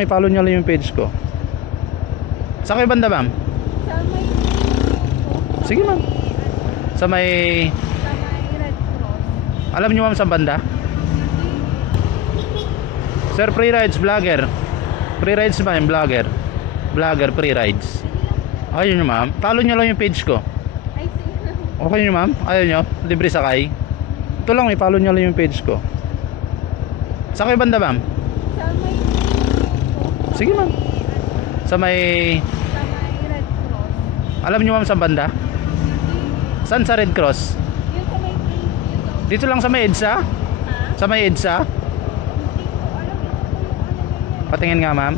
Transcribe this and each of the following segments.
I-follow nyo lang yung page ko. Sa kayo banda, ma'am? Sa may... Sige, ma'am. Sa may... Sa may Red Cross. Alam nyo, ma'am, sa banda? Sir, free rides, vlogger. Free rides ba yung vlogger? Vlogger, free rides. Ayun nyo, ma'am. Follow nyo lang yung page ko. Ay, sige. Okay nyo, ma'am? Ayaw nyo? Libre sakay? Ito lang, i-follow nyo lang yung page ko. Sa kayo banda, ma'am? Sa may... Sige, ma'am. Sa may... Sa may Red Cross. Alam nyo, ma'am, sa banda? Saan sa Red Cross? Yung sa may... Dito lang sa may EDSA? Ha? Sa may EDSA? Hindi ko alam. Ito po yung ano na yan. Patingin nga, ma'am.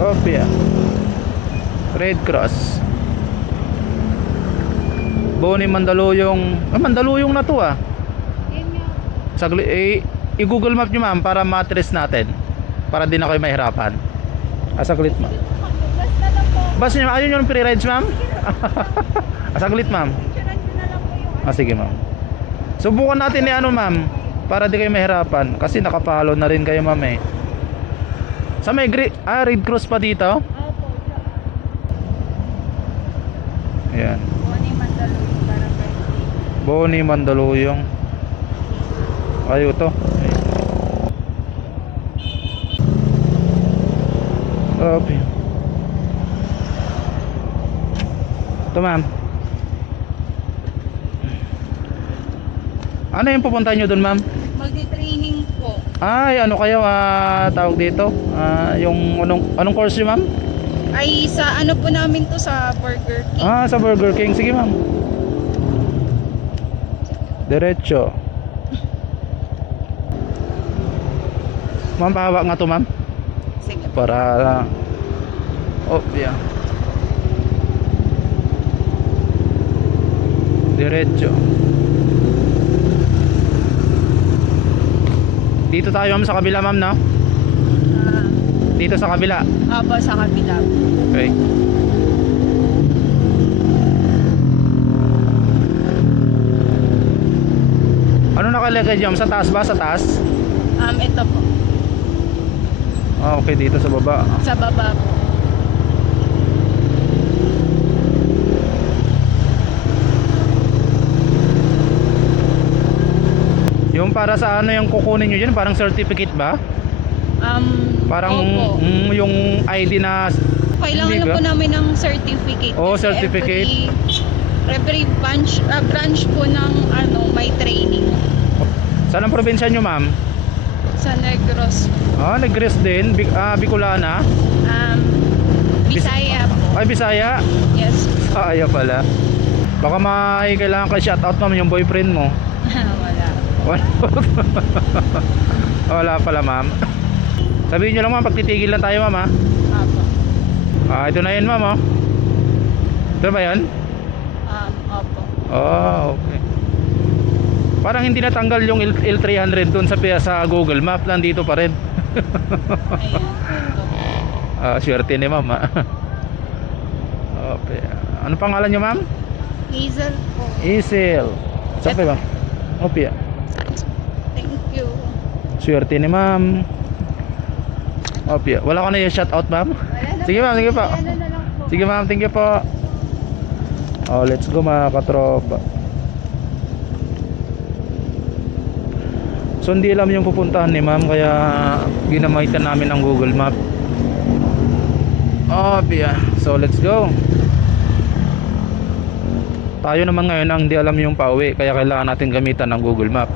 Opia. Red Cross. Boni Mandaluyong. Mandaluyong na to ah. Yan nga. Sagli, i-Google Map nyo, ma'am, para ma-trace natin. Para di na kayo mahirapan. Saglit, ma'am. Basta lang po. Basta nyo, ayun yung free rides, ma'am. Saglit, ma'am. Picturean ko na lang po yung... Sige, ma'am. Subukan natin ni ano, ma'am, para di kayo mahirapan. Kasi nakapalo na rin kayo, ma'am, eh. Sa may Red Cross pa dito. Opo. Ayan. Boni Mandaluyong para birthday. Boni Mandaluyong. Ayo to. Okay. Ito, ma'am. Ano yung pupunta nyo dun, ma'am? Magti-training po. Ay, ano kayo, tawag dito? Yung anong course nyo, ma'am? Ay, sa ano po namin to sa Burger King. Sa Burger King. Sige, ma'am. Diretso. Ma'am, pahawak nga to, ma'am. Sige. Para yeah. Diretso. Dito tayo, ma'am, sa kabila, ma'am, no? Dito sa kabila. Opo, sa kabila. Okay. Ano nakalagay dyan? Sa taas ba? Sa taas? Ito po. Okay, dito sa baba. Sa baba po. Yung para sa ano yung kukunin nyo dyan? Parang certificate ba? Parang opo. yung ID na... Kailangan Hindi na ba? po namin ng certificate. Oo, Kasi certificate. Every branch po ng ano, may training. Saan ang probinsya nyo, ma'am? Sa Negros. Negros din. Bicolana. Bisaya po. Ay, Bisaya. Yes. Bisaya pala. Baka kailangan ka shoutout, ma'am, yung boyfriend mo. Wala. Wala pala, ma'am. Sabihin nyo lang, ma'am, pagtitigil lang tayo, ma'am, ha? Opo. Ito na yun, ma'am, oh. Ito ba yan? Opo. Okay. Parang hindi natanggal yung L300 dun sa Google Map. Nandito pa rin. Ayan. Swerte ni ma'am, ha? Okay. Ano pangalan nyo, ma'am? Hazel po. Isel. Saan pa ba? Opia. Thank you. Swerte ni ma'am. Opia. Wala ka na yung shoutout, ma'am? Wala na Sige, ma'am, sige po. Ano na lang po. Sige, ma'am, thank you po. Let's go, mga katropa. So hindi alam yung pupuntahan ni ma'am, kaya ginamitan namin ang Google Map. So let's go. Tayo naman ngayon ang hindi alam yung pauwi, kaya kailangan natin gamitan ng Google Map.